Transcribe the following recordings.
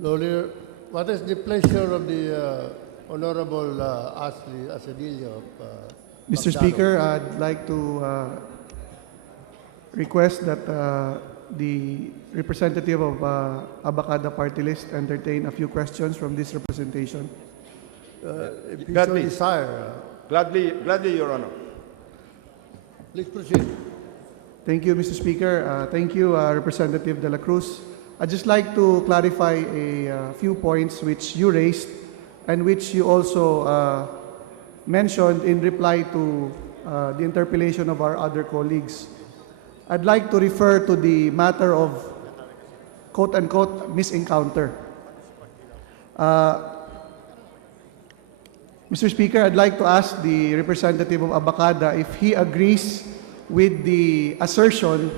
Lawyer, what is the pleasure of the Honorable Acedillo? Mr. Magdalo? Speaker, I'd like to request that the representative of Abacada Party List entertain a few questions from this representation. If you so Gladly. desire, Gladly, Your Honor. please proceed. Thank you, Mr. Speaker. Thank you, Representative De La Cruz. I'd just like to clarify a few points which you raised and which you also mentioned in reply to the interpellation of our other colleagues. I'd like to refer to the matter of quote-unquote misencounter. Mr. Speaker, I'd like to ask the representative of Abacada if he agrees with the assertion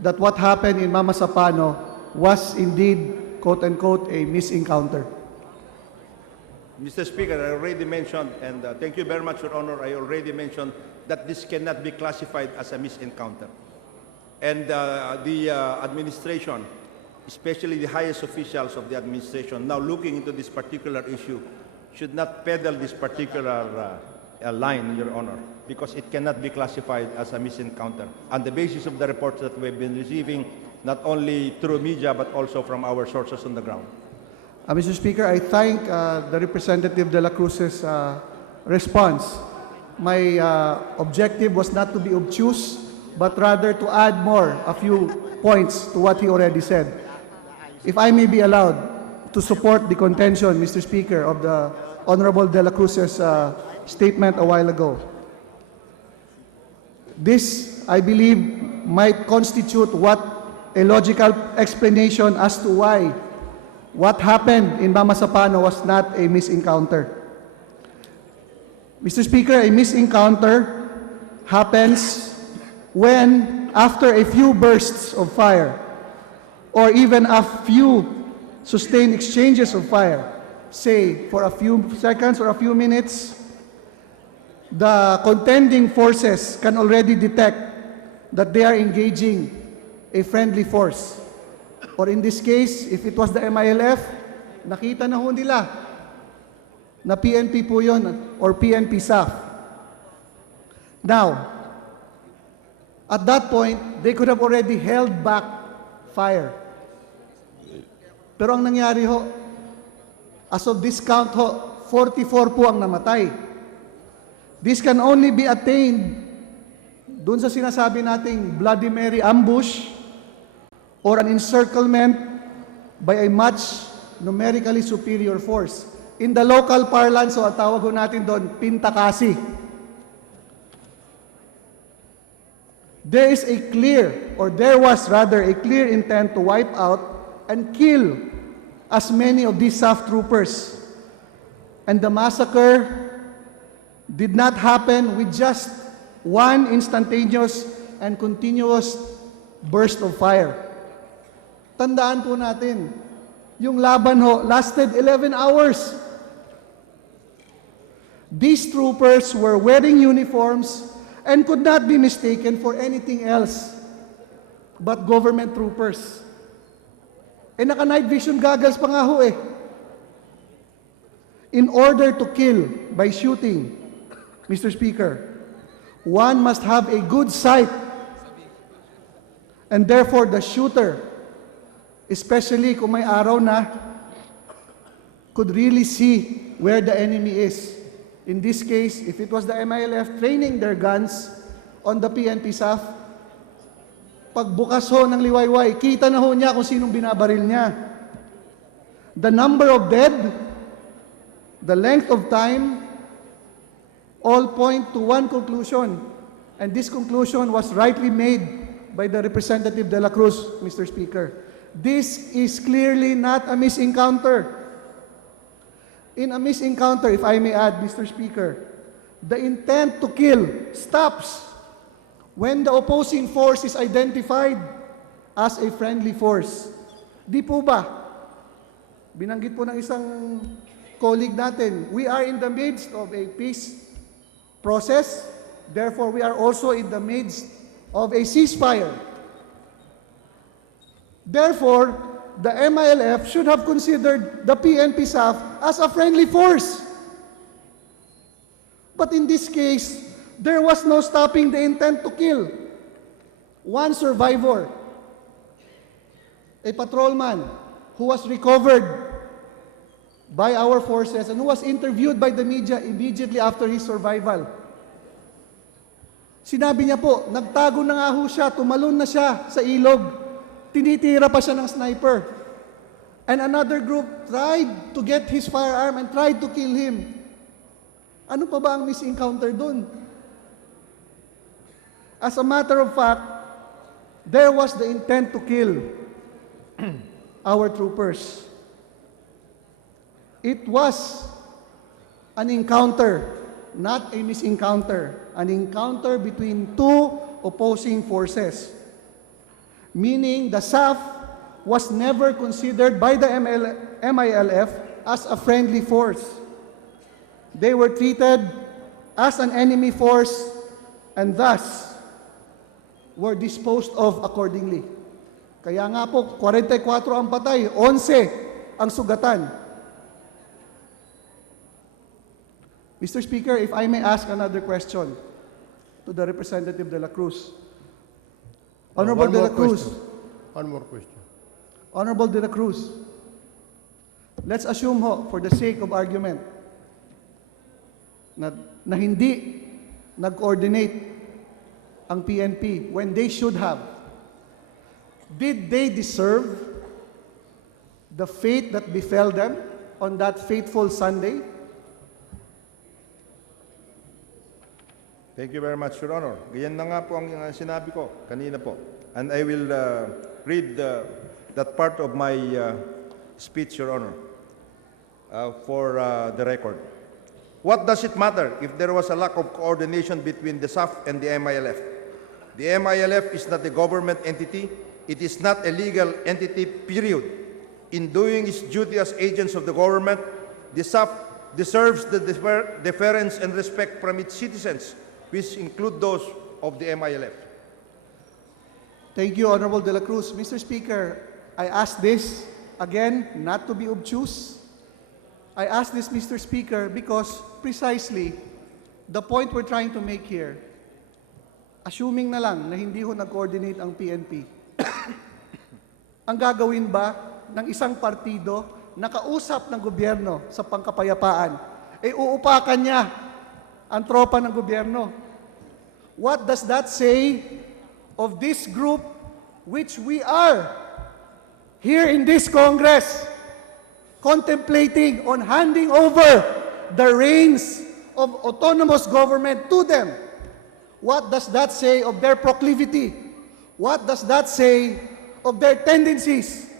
that what happened in Mama Sapano was indeed quote-unquote a misencounter. Mr. Speaker, I already mentioned, and thank you very much, Your Honor, I already mentioned that this cannot be classified as a misencounter. And the administration, especially the highest officials of the administration, now looking into this particular issue, should not peddle this particular line, Your Honor, because it cannot be classified as a misencounter on the basis of the reports that we've been receiving, not only through media, but also from our sources on the ground. Mr. Speaker, I thank the Representative De La Cruz's response. My objective was not to be obtuse, but rather to add a few points to what he already said. If I may be allowed to support the contention, Mr. Speaker, of the Honorable De La Cruz's statement a while ago. This, I believe, might constitute a logical explanation as to why what happened in Mama Sapano was not a misencounter. Mr. Speaker, a misencounter happens when, after a few bursts of fire, or even a few sustained exchanges of fire, say for a few seconds or a few minutes, the contending forces can already detect that they are engaging a friendly force. Or in this case, if it was the MILF, nakita na ho nila na PNP po yun or PNP SAF. Now, at that point, they could have already held back fire. Pero ang nangyari ho, as of this count ho, 44 po ang namatay. This can only be attained dun sa sinasabi nating Bloody Mary ambush or an encirclement by a much numerically superior force. In the local parlance, so tawag ho natin doon, pintakasi. There was rather a clear intent to wipe out and kill as many of these SAF troopers. And the massacre did not happen with just one instantaneous and continuous burst of fire. Tandaan po natin, yung laban ho lasted 11 hours. These troopers were wearing uniforms and could not be mistaken for anything else but government troopers. Naka-night vision goggles pa nga ho eh. In order to kill by shooting, Mr. Speaker, one must have a good sight. And therefore, the shooter, especially kung may araw na, could really see where the enemy is. In this case, if it was the MILF training their guns on the PNP SAF, pagbukas ho ng liwayway, kita na ho niya kung sinong binabaril niya. The number of dead, the length of time, all point to one conclusion. And this conclusion was rightly made by the Representative De La Cruz, Mr. Speaker. This is clearly not a misencounter. In a misencounter, if I may add, Mr. Speaker, the intent to kill stops when the opposing force is identified as a friendly force. Di po ba? Binanggit po ng isang colleague natin, we are in the midst of a peace process, therefore we are also in the midst of a ceasefire. Therefore, the MILF should have considered the PNP staff as a friendly force. But in this case, there was no stopping the intent to kill. One survivor, a patrolman who was recovered by our forces and who was interviewed by the media immediately after his survival. Sinabi niya po, nagtago na nga ho siya, tumalon na siya sa ilog, tinitira pa siya ng sniper. And another group tried to get his firearm and tried to kill him. Ano pa ba ang misencounter dun? As a matter of fact, there was the intent to kill our troopers. It was an encounter, not a misencounter. An encounter between two opposing forces. Meaning the SAF was never considered by the MILF as a friendly force. They were treated as an enemy force and thus were disposed of accordingly. Kaya nga po, 44 ang patay, 11 ang sugatan. Mr. Speaker, if I may ask another question to the Representative de la Cruz. Honorable de la Cruz. One more question. Honorable de la Cruz, let's assume ho, for the sake of argument, na hindi nag-coordinate ang PNP when they should have. Did they deserve the fate that befell them on that fateful Sunday? Thank you very much, Your Honor. Ganyan na nga po ang sinabi ko kanina po. And I will read that part of my speech, Your Honor, for the record. What does it matter if there was a lack of coordination between the SAF and the MILF? The MILF is not a government entity. It is not a legal entity, period. In doing its duty as agents of the government, the SAF deserves the deference and respect from its citizens, which include those of the MILF. Thank you, Honorable de la Cruz. Mr. Speaker, I ask this, again, not to be obtuse. I ask this, Mr. Speaker, because precisely the point we're trying to make here, assuming na lang na hindi ho nag-coordinate ang PNP, ang gagawin ba ng isang partido na kausap ng gobyerno sa pangkapayapaan, uupakan niya ang tropa ng gobyerno? What does that say of this group which we are here in this Congress contemplating on handing over the reins of autonomous government to them? What does that say of their proclivity? What does that say of their tendencies?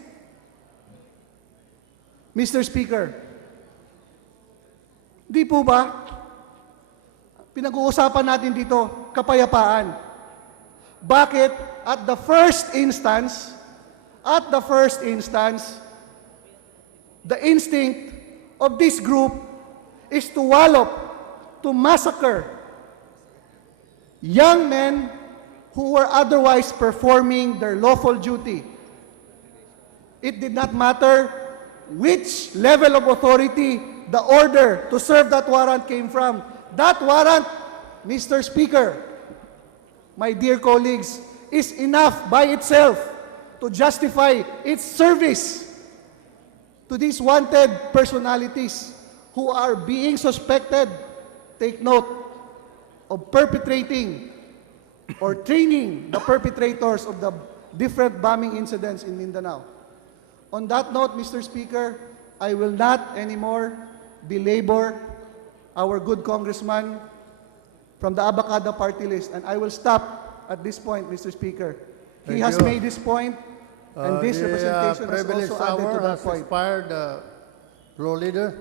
Mr. Speaker, di po ba pinag-uusapan natin dito kapayapaan? Bakit at the first instance, the instinct of this group is to wallop, to massacre young men who were otherwise performing their lawful duty? It did not matter which level of authority the order to serve that warrant came from. That warrant, Mr. Speaker, my dear colleagues, is enough by itself to justify its service to these wanted personalities who are being suspected, take note, of perpetrating or training the perpetrators of the different bombing incidents in Mindanao. On that note, Mr. Speaker, I will not anymore belabor our good congressman from the Abacada party list, and I will stop at this point, Mr. Speaker. He Thank has you. made his point, and this representation has privileged also added hour to that has point. expired, floor leader.